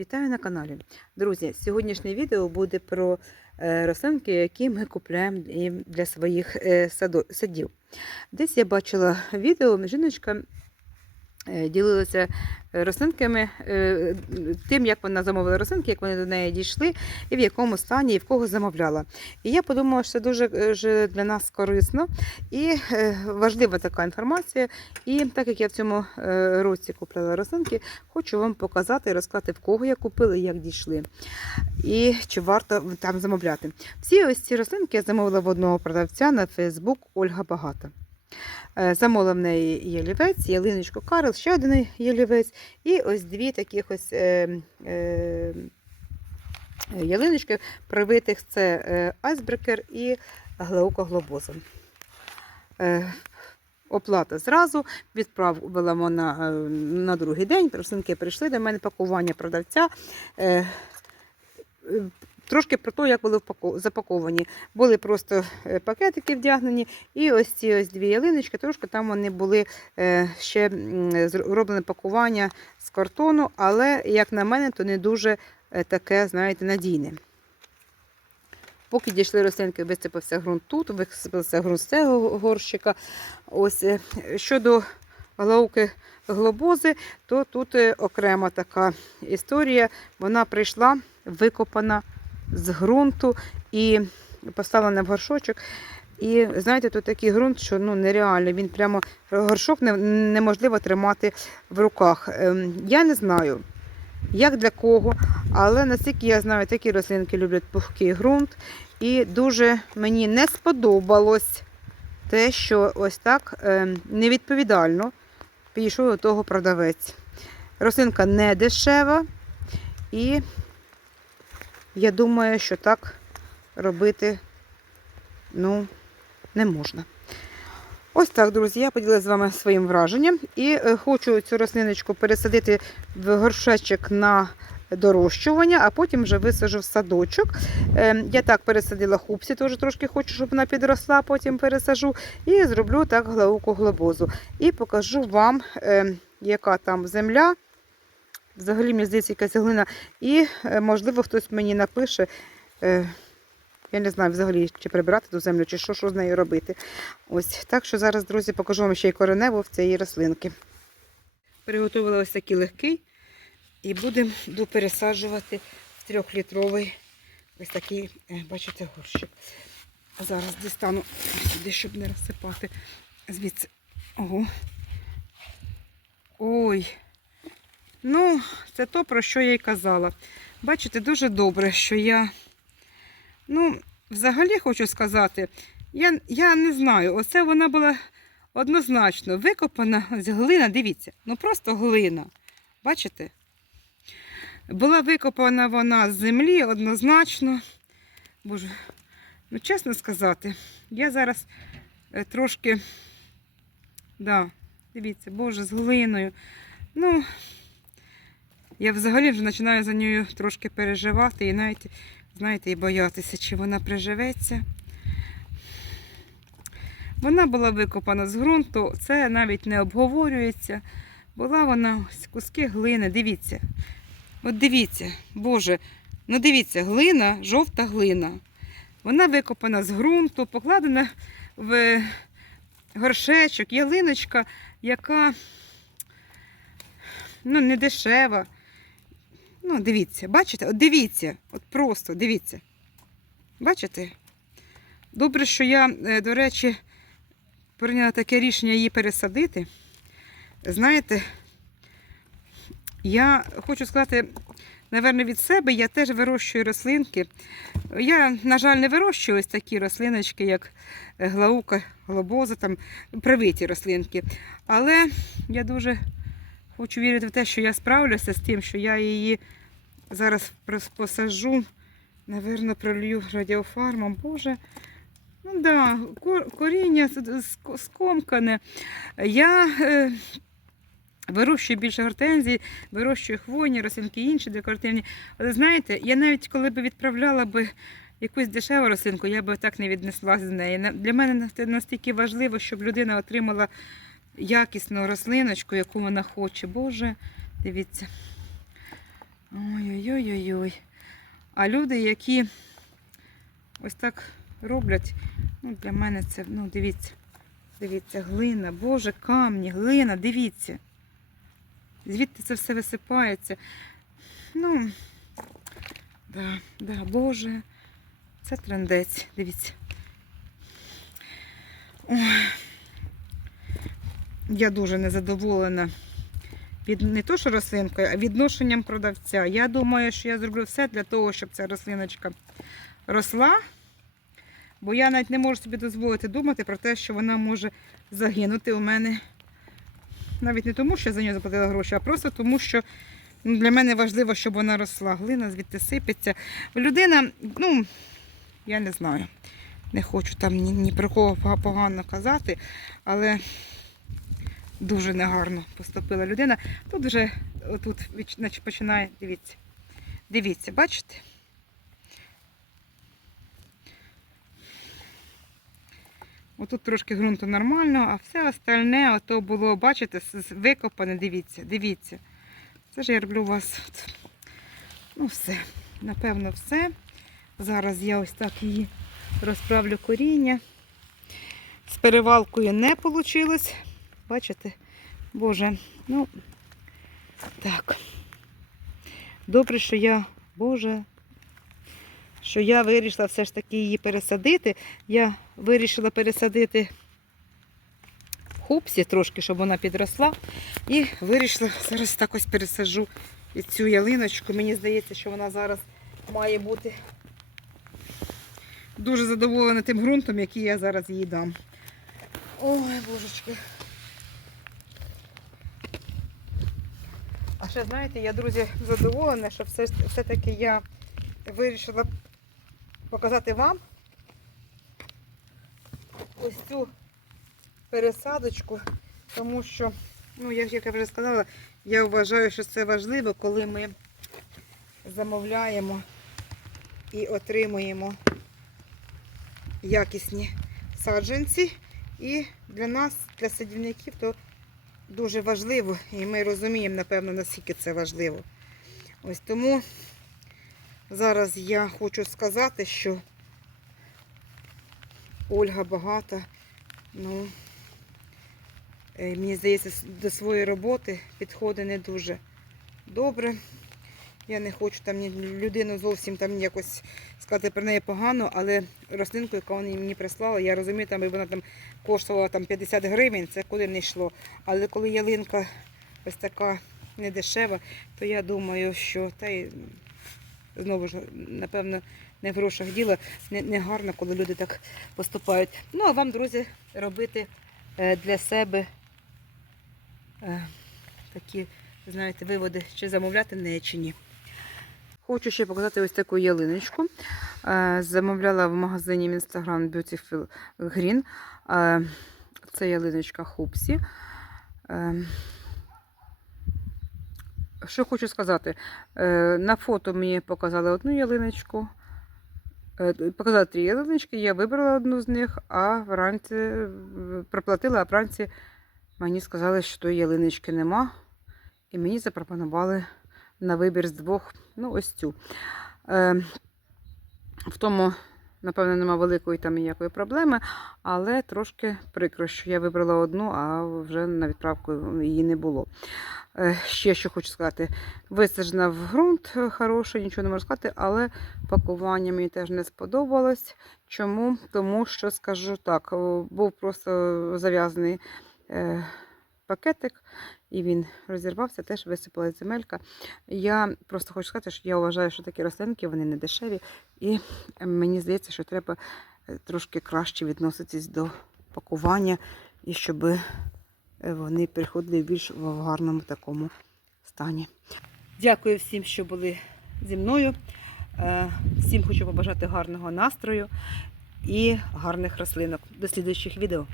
Вітаю на каналі. Друзі, сьогоднішнє відео буде про е, рослинки, які ми купуємо для своїх е, садів. Десь я бачила відео, жіночка ділилася е, рослинками, е, тим, як вона замовила рослинки, як вони до неї дійшли, і в якому стані, і в кого замовляла. І я подумала, що це дуже е, для нас корисно і е, важлива така інформація. І так як я в цьому е, році купила рослинки, хочу вам показати і розказати, в кого я купила і як дійшли. І чи варто там замовляти. Всі ось ці рослинки я замовила в одного продавця на Фейсбук Ольга Багата. Е, в неї ялівець, ялиночку Карл, ще один ялівець, і ось дві таких ось е, е, ялиночки привитих це е, айсбрекер і глаука глобоза. Е, Оплата зразу, відправила вона е, на другий день. Рослинки прийшли до мене, пакування продавця. Е, Трошки про те, як були запаковані. Були просто е, пакетики вдягнені, і ось ці ось дві ялиночки, трошки там вони були е, ще зроблене пакування з картону, але, як на мене, то не дуже е, таке, знаєте, надійне. Поки дійшли рослинки, висипався ґрунт тут, висипався ґрунт з цього горщика. Ось щодо глауки глобози, то тут окрема така історія. Вона прийшла викопана з ґрунту і поставлена в горшочок. І знаєте, тут такий ґрунт, що ну нереально. Він прямо горшок не, неможливо тримати в руках. Ем, я не знаю, як для кого, але наскільки я знаю, такі рослинки люблять пухкий ґрунт. І дуже мені не сподобалось те, що ось так ем, невідповідально підійшов до того продавець. Рослинка не дешева, і я думаю, що так робити ну, не можна. Ось так, друзі, я поділилася з вами своїм враженням і е, хочу цю рослиночку пересадити в горшечок на дорощування, а потім вже висажу в садочок. Е, Я так пересадила хупсі, теж трошки хочу, щоб вона підросла, потім пересажу. І зроблю так глауку глобозу. І покажу вам, е, яка там земля. Взагалі, мені здається, якась глина. І, е, можливо, хтось мені напише. е, Я не знаю взагалі, чи прибирати ту землю, чи що, що з нею робити. Ось так що зараз, друзі, покажу вам ще й коренево в цієї рослинки. Приготувала ось такий легкий і будемо пересаджувати в трьохлітровий ось такий, е, бачите, горщик. Зараз дістану сюди, щоб не розсипати. Звідси. Ого. Ой. Ну, це то, про що я й казала. Бачите, дуже добре, що я. Ну, взагалі хочу сказати, я, я не знаю, оце вона була однозначно викопана з глина, дивіться, ну просто глина. Бачите? Була викопана вона з землі однозначно. Боже, ну чесно сказати, я зараз е, трошки, да, дивіться, Боже, з глиною. Ну, я взагалі вже починаю за нею трошки переживати і навіть, знаєте, і боятися, чи вона приживеться. Вона була викопана з ґрунту, це навіть не обговорюється. Була вона ось куски глини, дивіться. От дивіться, Боже, ну дивіться, глина, жовта глина. Вона викопана з ґрунту, покладена в горшечок, ялиночка, яка ну, не дешева. Ну, дивіться, бачите? От дивіться, от просто дивіться. Бачите? Добре, що я, е, до речі, прийняла таке рішення її пересадити. Знаєте, я хочу сказати, напевно, від себе я теж вирощую рослинки. Я, на жаль, не вирощую ось такі рослиночки, як е, глаука, глобоза, там привиті рослинки. Але я дуже хочу вірити в те, що я справлюся з тим, що я її зараз посаджу, напевно, пролью радіофармом. Боже. Ну да, коріння скомкане. Я е, вирощую більше гортензій, вирощую хвойні, рослинки інші декоративні. Але знаєте, я навіть коли б відправляла би якусь дешеву рослинку, я би так не віднеслася з неї. Для мене це настільки важливо, щоб людина отримала якісну рослиночку, яку вона хоче. Боже, дивіться. Ой-ой. Ой-ой-ой-ой. А люди, які ось так роблять, ну, для мене це, ну, дивіться, дивіться, глина, Боже, камні, глина, дивіться. Звідти це все висипається. Ну, да, да, Боже, це трендець, дивіться. Ой. Я дуже незадоволена від не то, що рослинкою, а відношенням продавця. Я думаю, що я зроблю все для того, щоб ця рослиночка росла. Бо я навіть не можу собі дозволити думати про те, що вона може загинути у мене. Навіть не тому, що я за нього заплатила гроші, а просто тому, що ну, для мене важливо, щоб вона росла. Глина звідти сипеться. Людина, ну, я не знаю, не хочу там ні, ні про кого погано казати, але дуже негарно поступила людина. Тут вже отут починає, дивіться. Дивіться, бачите? Отут трошки ґрунту нормально, а все остальне ото було, бачите, викопане, дивіться, дивіться. Це ж я роблю у вас. Ну, все. Напевно, все. Зараз я ось так її розправлю коріння. З перевалкою не вийшло. Бачите? Боже, ну так. Добре, що я, Боже, що я вирішила все ж таки її пересадити. Я вирішила пересадити хупсі трошки, щоб вона підросла. І вирішила, зараз так ось пересаджу і цю ялиночку. Мені здається, що вона зараз має бути дуже задоволена тим ґрунтом, який я зараз їй дам. Ой, божечки. Ще знаєте, я, друзі, задоволена, що все, все-таки я вирішила показати вам ось цю пересадочку, тому що, ну, як я вже сказала, я вважаю, що це важливо, коли ми замовляємо і отримуємо якісні саджанці. І для нас, для садівників, то дуже важливо, і ми розуміємо, напевно, наскільки це важливо. Ось тому зараз я хочу сказати, що Ольга багата, ну, е, мені здається, до своєї роботи підходить не дуже добре. Я не хочу там ні людину зовсім там якось сказати про неї погано, але рослинку, яку вони мені прислали, я розумію, там вона там коштувала там 50 гривень, це куди не йшло. Але коли ялинка ось така недешева, то я думаю, що та й знову ж, напевно, не в грошах діло, не, не гарно, коли люди так поступають. Ну, а вам, друзі, робити е, для себе е, такі, знаєте, виводи, чи замовляти неї, чи ні. Хочу ще показати ось таку ялиночку. Е, Замовляла в магазині в Instagram Beautiful Green. Е, Це ялиночка Хупсі. Е, Що хочу сказати? На фото мені показали одну ялиночку. Показали три ялиночки, я вибрала одну з них, а вранці проплатила, а вранці мені сказали, що ялиночки нема. І мені запропонували на вибір з двох, ну, ось цю. Е, в тому, напевно, нема великої там ніякої проблеми, але трошки прикро, що я вибрала одну, а вже на відправку її не було. Е, ще що хочу сказати: висаджена в ґрунт е, хороший, нічого не можу сказати, але пакування мені теж не сподобалось. Чому? Тому що, скажу так, був просто зав'язаний е, пакетик, і він розірвався, теж висипалась земелька. Я просто хочу сказати, що я вважаю, що такі рослинки вони не дешеві, і мені здається, що треба е, трошки краще відноситись до пакування, і щоб е, вони приходили більш в гарному такому стані. Дякую всім, що були зі мною. Е, Всім хочу побажати гарного настрою і гарних рослинок. До слідуючих відео.